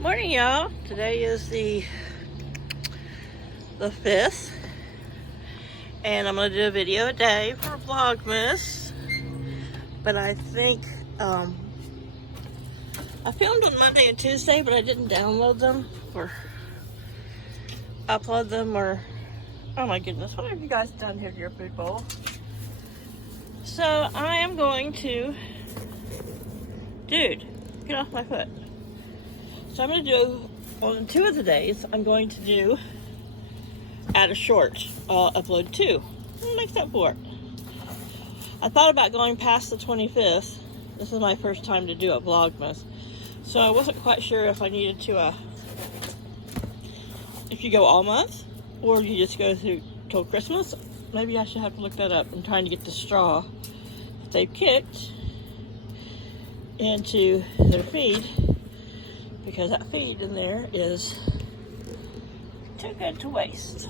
Morning, y'all. Today is the 5th, and I'm gonna do a video a day for Vlogmas. But I think I filmed on Monday and Tuesday, but I didn't download them or upload them, or oh my goodness, what have you guys done here to your food bowl? So I am going to, dude, get off my foot. So I'm going to do, on 2 of the days, I'm going to do, add a short. I'll upload 2. What makes that 4? I thought about going past the 25th. This is my first time to do a Vlogmas. So I wasn't quite sure if I needed to, if you go all month, or you just go through till Christmas. Maybe I should have to look that up. I'm trying to get the straw that they've kicked into their feed, because that feed in there is too good to waste.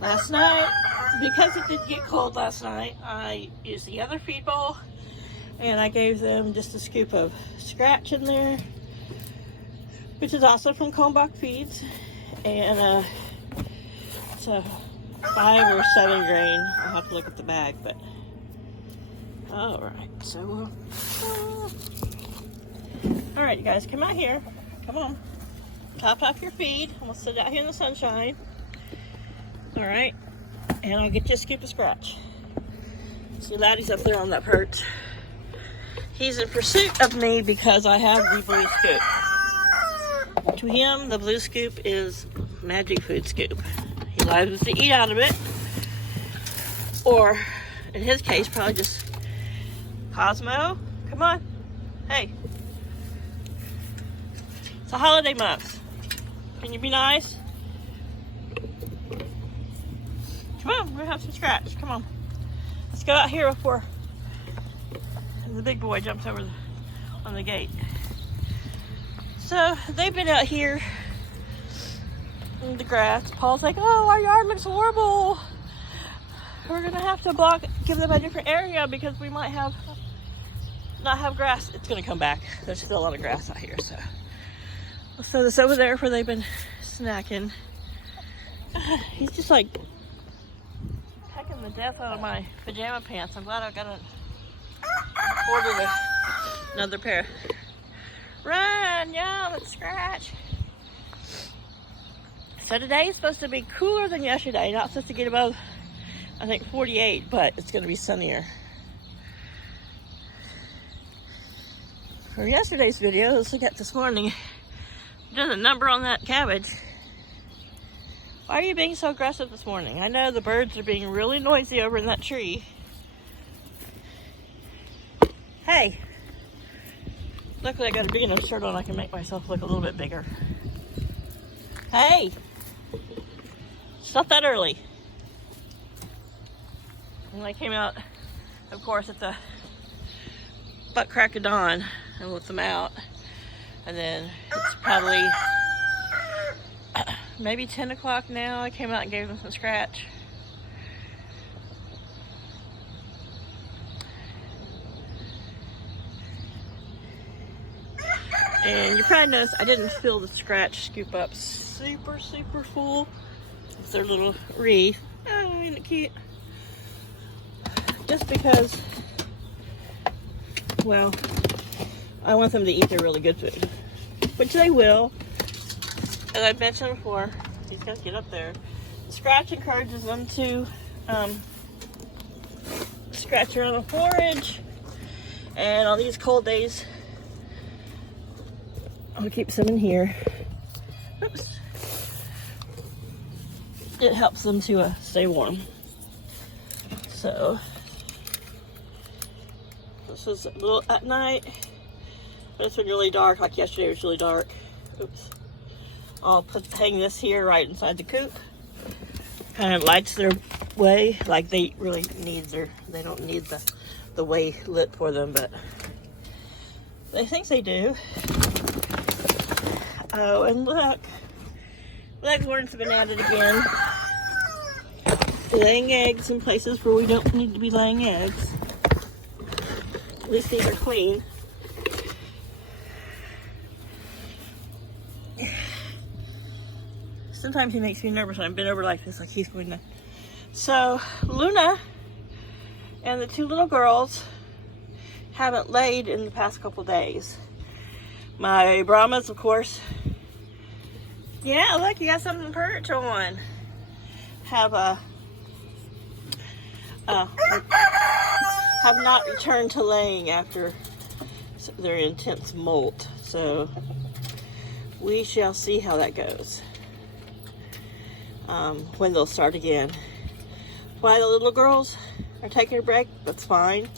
Last night, because it did get cold last night, I used the other feed bowl and I gave them just a scoop of scratch in there, which is also from Combach Feeds, and it's a 5 or 7 grain. I'll have to look at the bag, but all right, so all right, you guys, come out here. Come on, top off your feed. I'm gonna sit out here in the sunshine. All right, and I'll get you a scoop of scratch. See, Laddie's up there on that perch. He's in pursuit of me because I have the blue scoop. To him, the blue scoop is magic food scoop. He loves to eat out of it, or in his case, probably just Cosmo, come on. Hey. It's a holiday month. Can you be nice? Come on, we're gonna have some scratch. Come on. Let's go out here before the big boy jumps over on the gate. So they've been out here in the grass. Paul's like, oh, our yard looks horrible. We're gonna have to give them a different area because we might not have grass. It's gonna come back. There's still a lot of grass out here, so let's throw this over there where they've been snacking. He's just like pecking the death out of my pajama pants. I'm glad I got ordered another pair. Run, yeah, let's scratch. So today is supposed to be cooler than yesterday. Not supposed to get above, I think, 48, but it's gonna be sunnier. For yesterday's video, let's look at this morning. There's a number on that cabbage. Why are you being so aggressive this morning? I know the birds are being really noisy over in that tree. Hey. Luckily I got a green shirt on. I can make myself look a little bit bigger. Hey. It's not that early. And I came out, of course, at the butt crack of dawn and let them out, and then it's probably maybe 10 o'clock now. I came out and gave them some scratch. And you probably noticed I didn't fill the scratch scoop up super full. It's their little wreath. Oh, isn't it cute? Just because, well, I want them to eat their really good food, which they will. As I mentioned before, he's got to get up there. Scratch encourages them to scratch around a forage, and on these cold days, I'll keep some in here. Oops. It helps them to stay warm. So this is a little at night, but it's been really dark. Like yesterday, it was really dark. Oops. I'll hang this here right inside the coop. Kind of lights their way. Like they really need they don't need the way lit for them, but they think they do. Oh, and look, leghorns have been added again. Laying eggs in places where we don't need to be laying eggs. At least these are clean. Sometimes he makes me nervous when I bend over like this, like he's going to. So Luna and the two little girls haven't laid in the past couple days. My Brahmas, of course. Yeah, look, you got something to perch on. Have not returned to laying after their intense molt. So we shall see how that goes. When they'll start again. Why the little girls are taking a break, that's fine.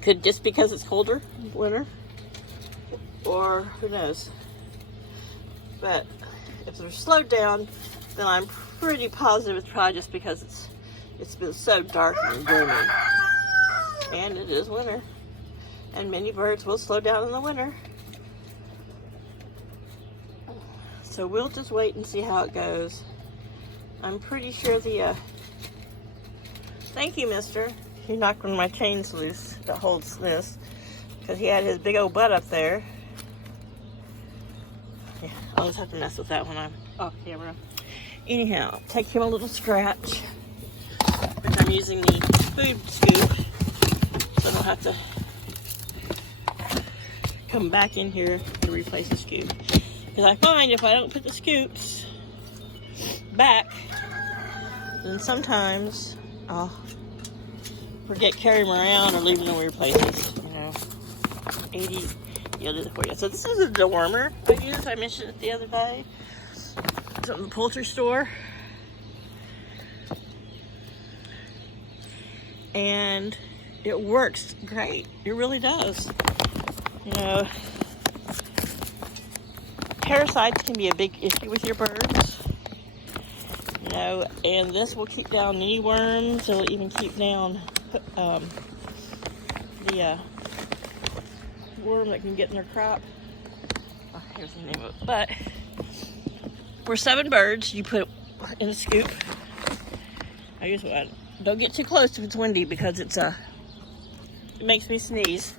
Could just because it's colder winter, or who knows. But if they're slowed down, then I'm pretty positive it's probably just because it's been so dark and gloomy. And it is winter. And many birds will slow down in the winter. So we'll just wait and see how it goes. I'm pretty sure thank you, mister. He knocked one of my chains loose that holds this, because he had his big old butt up there. Yeah, I'll just have to mess with that when I'm off camera. Anyhow, take him a little scratch, which I'm using the food scoop, so I don't have to come back in here to replace the scoop. Because I find if I don't put the scoops back, then sometimes I'll forget carrying them around or leave them in weird places. You know, 80 yielded it for you. So this is a dewormer I used. I mentioned it the other day. It's at the poultry store. And it works great. It really does. You know, parasites can be a big issue with your birds. You know, and this will keep down any worms. It'll even keep down the worm that can get in their crop. Oh, here's the name of it. But for 7 birds, you put in a scoop. I use one. Don't get too close if it's windy, because it makes me sneeze.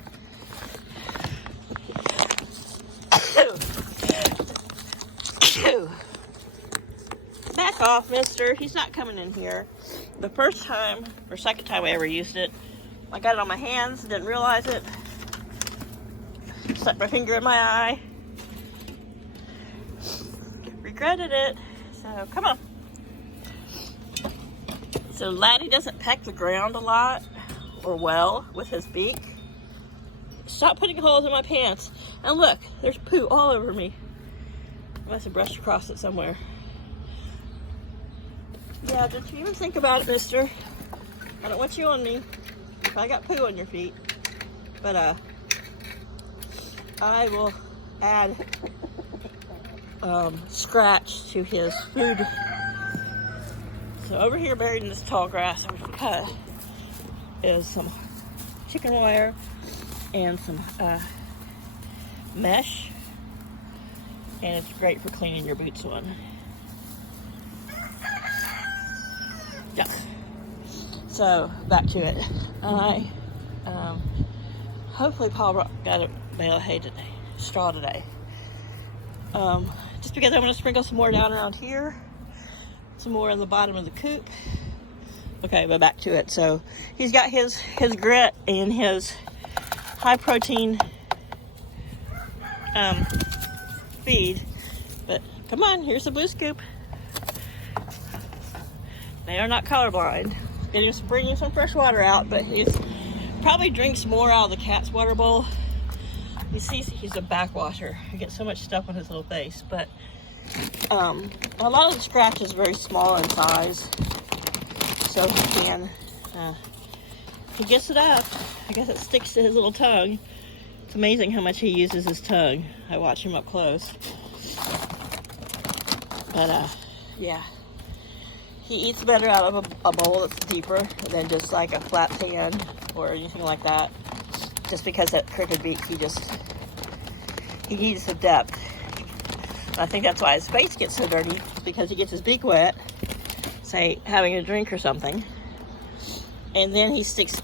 Back off, mister. He's not coming in here. The first time, or second time I ever used it, I got it on my hands, didn't realize it. Stuck my finger in my eye. Regretted it. So, come on. So, Laddie doesn't peck the ground a lot, or well, with his beak. Stop putting holes in my pants. And look, there's poo all over me. I must have brushed across it somewhere. Yeah, did you even think about it, mister? I don't want you on me. I got poo on your feet. But, I will add, scratch to his food. So over here, buried in this tall grass we've cut, is some chicken wire and some, mesh. And it's great for cleaning your boots on. Yeah. So back to it. I hopefully Paul got a bale of hay today, straw today. Just because I'm going to sprinkle some more down around here, some more in the bottom of the coop. Okay, but back to it. So he's got his grit and his high protein feed. But come on, here's a blue scoop. They are not colorblind. Getting bringing some fresh water out, but he probably drinks more out of the cat's water bowl. You see, he's a backwasher. He gets so much stuff on his little face. But a lot of the scratch is very small in size, so he can. He gets it up. I guess it sticks to his little tongue. It's amazing how much he uses his tongue. I watch him up close. But yeah. He eats better out of a bowl that's deeper than just like a flat pan or anything like that. Just because that crooked beak, he needs some depth. And I think that's why his face gets so dirty, because he gets his beak wet, say having a drink or something, and then he sticks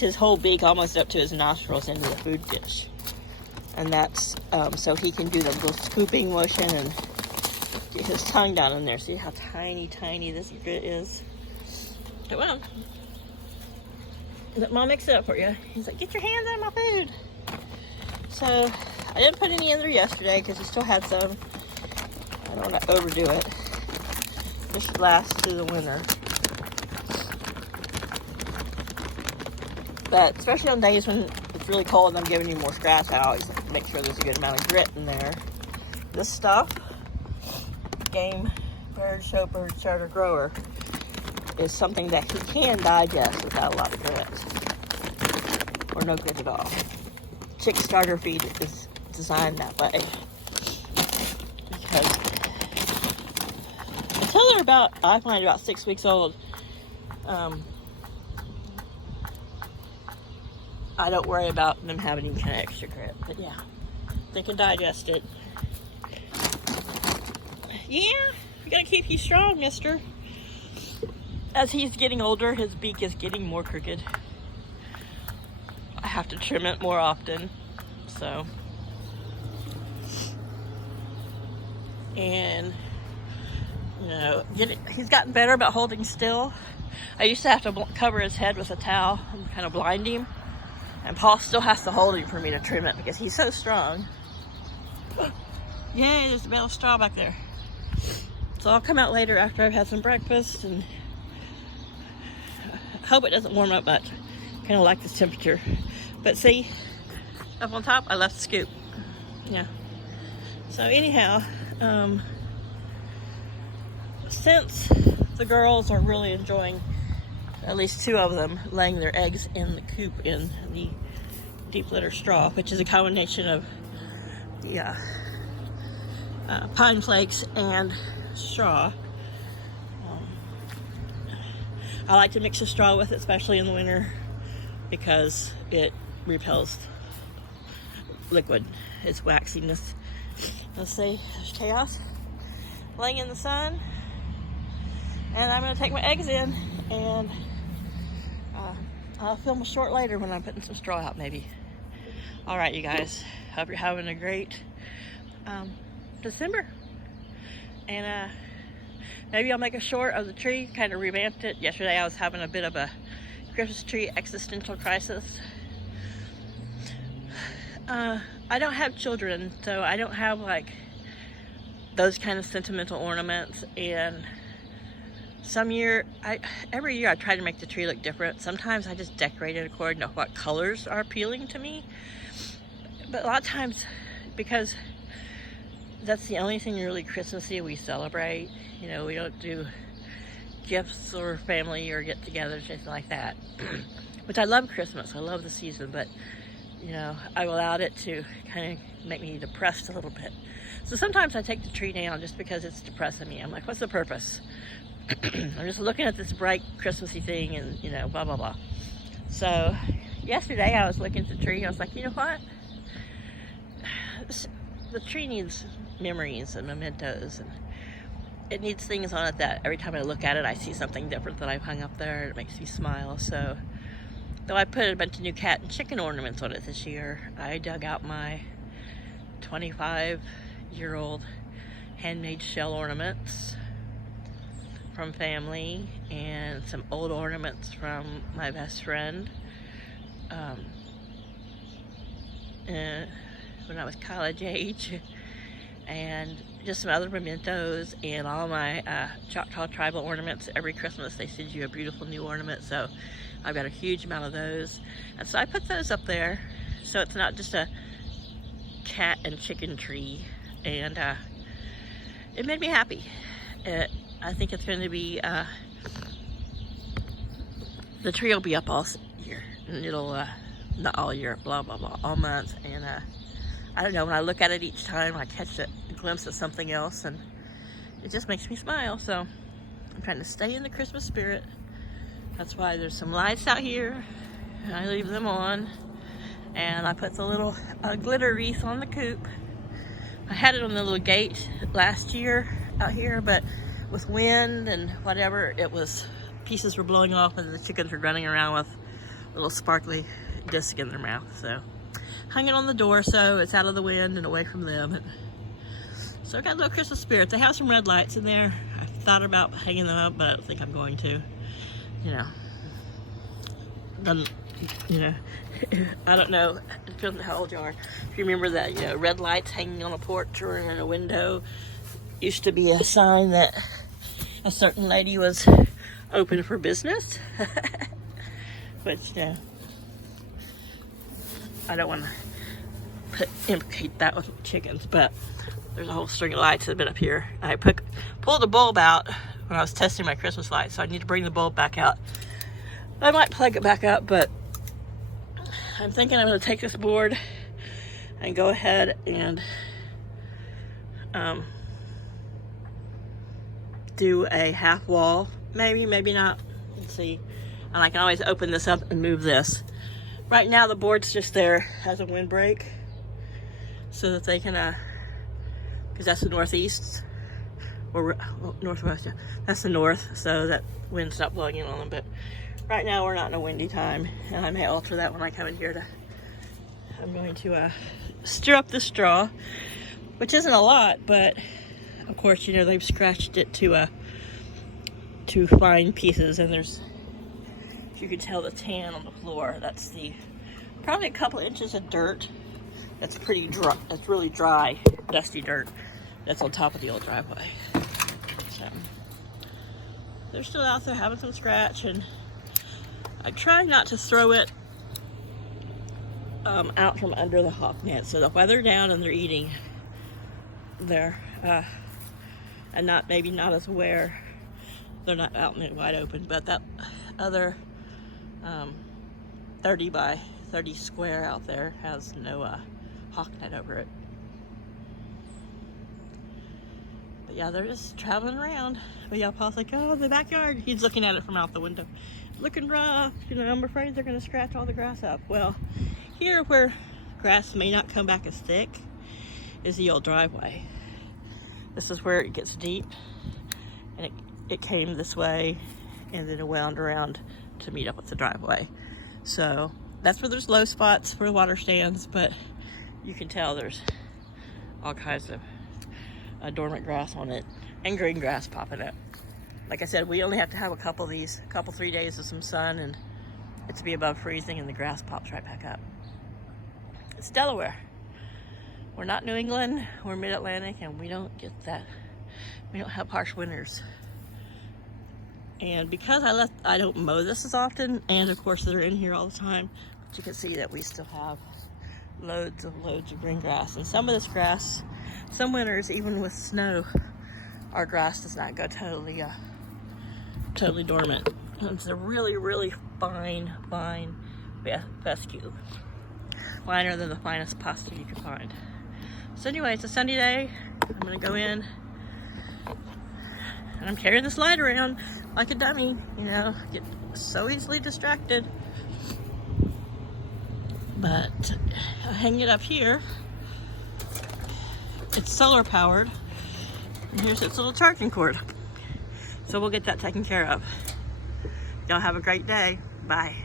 his whole beak almost up to his nostrils into the food dish. And that's so he can do the little scooping motion and get his tongue down in there. See how tiny this grit is? Come on. Let Mom mix it up for you. He's like, get your hands out of my food. So I didn't put any in there yesterday because he still had some. I don't want to overdo it. This should last through the winter. But especially on days when it's really cold and I'm giving you more scratch, I always make sure there's a good amount of grit in there. This stuff, Game Shownird Starter Grower, is something that he can digest without a lot of grit. Or no grit at all. Chick starter feed is designed that way. Because until they're about, I find about 6 weeks old, I don't worry about them having any kind of extra grit. But yeah, they can digest it. Yeah, you gotta keep you strong, mister. As he's getting older, his beak is getting more crooked. I have to trim it more often, so. And, you know, he's gotten better about holding still. I used to have to cover his head with a towel and kind of blind him. And Paul still has to hold him for me to trim it because he's so strong. Yay, there's a bale of straw back there. So I'll come out later after I've had some breakfast and hope it doesn't warm up much. Kind of like this temperature. But see, up on top, I left the scoop. Yeah. So anyhow, since the girls are really enjoying, at least 2 of them, laying their eggs in the coop in the deep litter straw, which is a combination of the pine flakes and straw. I like to mix the straw with it, especially in the winter, because it repels liquid. It's waxiness. Let's see, there's chaos laying in the sun, and I'm going to take my eggs in, and I'll film a short later when I'm putting some straw out, maybe. All right, you guys, hope you're having a great December, and maybe I'll make a short of the tree, kind of revamped it. Yesterday I was having a bit of a Christmas tree existential crisis. I don't have children, so I don't have like those kind of sentimental ornaments, and every year I try to make the tree look different. Sometimes I just decorate it according to what colors are appealing to me, but a lot of times, because that's the only thing really Christmassy we celebrate. You know, we don't do gifts or family or get-togethers, anything like that. Which I love Christmas. I love the season, but you know, I allowed it to kind of make me depressed a little bit. So sometimes I take the tree down just because it's depressing me. I'm like, what's the purpose? I'm just looking at this bright Christmassy thing and, you know, blah, blah, blah. So yesterday I was looking at the tree. I was like, you know what? The tree needs memories and mementos, and it needs things on it that every time I look at it, I see something different that I've hung up there, and it makes me smile. So though I put a bunch of new cat and chicken ornaments on it this year, I dug out my 25-year-old handmade shell ornaments from family and some old ornaments from my best friend when I was college age, and just some other mementos, and all my Choctaw tribal ornaments. Every Christmas they send you a beautiful new ornament, so I've got a huge amount of those, and so I put those up there so it's not just a cat and chicken tree, and it made me happy. I think it's going to be the tree will be up all year, and it'll not all year, blah blah blah, all months, and I don't know, when I look at it each time I catch a glimpse of something else, and it just makes me smile. So I'm trying to stay in the Christmas spirit. That's why there's some lights out here, and I leave them on, and I put the little glitter wreath on the coop. I had it on the little gate last year out here, but with wind and whatever, pieces were blowing off, and the chickens were running around with little sparkly disc in their mouth. So hung it on the door so it's out of the wind and away from them. So I got a little Christmas spirit. They have some red lights in there. I thought about hanging them up, but I don't think I'm going to. You know, I don't know. It depends on how old you are. If you remember that, you know, red lights hanging on a porch or in a window used to be a sign that a certain lady was open for business. But, you know, I don't want to implicate that with chickens, but there's a whole string of lights that have been up here. I pulled the bulb out when I was testing my Christmas lights, so I need to bring the bulb back out. I might plug it back up, but I'm thinking I'm going to take this board and go ahead and do a half wall. Maybe, maybe not. Let's see. And I can always open this up and move this. Right now the board's just there as a windbreak so that they can, because that's the northeast, or northwest, yeah. That's the north, so that wind's not blowing in on them. But right now we're not in a windy time, and I may alter that when I come in here I'm going to stir up the straw, which isn't a lot, but of course, you know, they've scratched it to fine pieces, and there's, you can tell the tan on the floor. That's probably a couple inches of dirt. That's pretty dry. That's really dry, dusty dirt. That's on top of the old driveway. So they're still out there having some scratch, and I try not to throw it out from under the hawk net, so that while they're down and they're eating, they're and maybe not as aware. They're not out in it wide open, but that other 30 by 30 square out there has no hawk net over it. But yeah, they're just traveling around. But yeah, Paul's like, oh, the backyard. He's looking at it from out the window. Looking rough. You know, I'm afraid they're going to scratch all the grass up. Well, here where grass may not come back as thick is the old driveway. This is where it gets deep, and it came this way and then it wound around to meet up with the driveway. So that's where there's low spots where the water stands, but you can tell there's all kinds of dormant grass on it and green grass popping up. Like I said, we only have to have a couple 3 days of some sun, and it's to be above freezing, and the grass pops right back up. It's Delaware. We're not New England, we're mid-Atlantic, and we don't get that. We don't have harsh winters. And because I don't mow this as often, and of course they're in here all the time, but you can see that we still have loads of green grass. And some of this grass, some winters, even with snow, our grass does not go totally dormant. It's a really, really fine fescue. Finer than the finest pasta you can find. So anyway, it's a sunny day. I'm gonna go in, and I'm carrying this light around like a dummy, you know, get so easily distracted. But I hang it up here. It's solar powered, and here's its little charging cord. So we'll get that taken care of. Y'all have a great day. Bye.